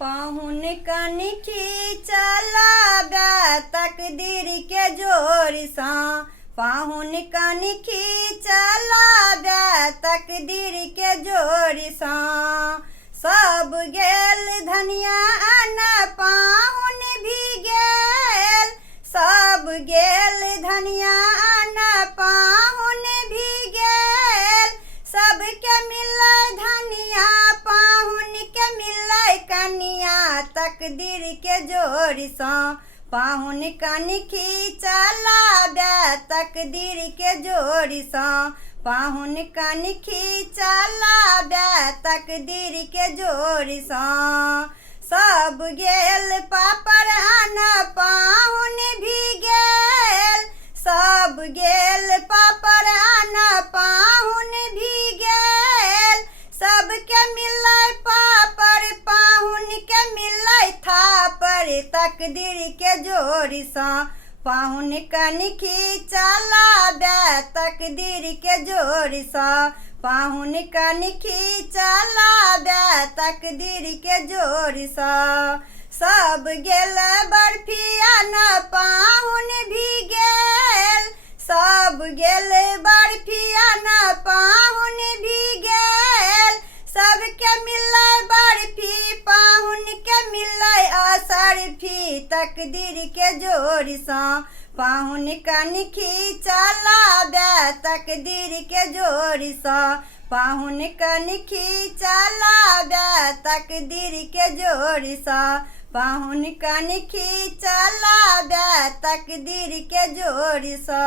पाहुन कनखी चलाबे तकदीर के जोर सा। पाहुन कनखी चलाबे तकदीर के जोर सा। सब गेल धनिया न पाहुन भी गेल। सब गेल धनिया न पाहुन भी गेल। सबके मिलै धनिया पाहुन के मिलै कनिया तकदीर के जोर सा। पाहुन कनखी चलाबे तकदीर के जोर सा। पाहुन कनखी चलाबे तकदीर के जोर सा। सब गेल पापड़ आन पाहुन भी गेल। सब गेल पापड़ आन पाहुन भी गेल। सबके मिलै पापड़ पाहुन के मिलै थापड़ तकदीर के जोर सा। पाहुन कनखी चलाबे तकदीर के जोर सा। पाहुन कनखी चलाबे तकदीर के जोर सा। सब गेल बर्फिया न पाहुन भी गेल। सब गेल बर्फिया न पाहुन भी गेल। सबके मिलै बर्फी पाहुन के मिलै असरफी तकदीर के जोर सा। पाहुन कनखी चलाबे तकदीर के जोर सा। पाहुन कनखी चलाबे तकदीर के जोर सा। पाहुन कनखी चलाबे तकदीर के जोर सा।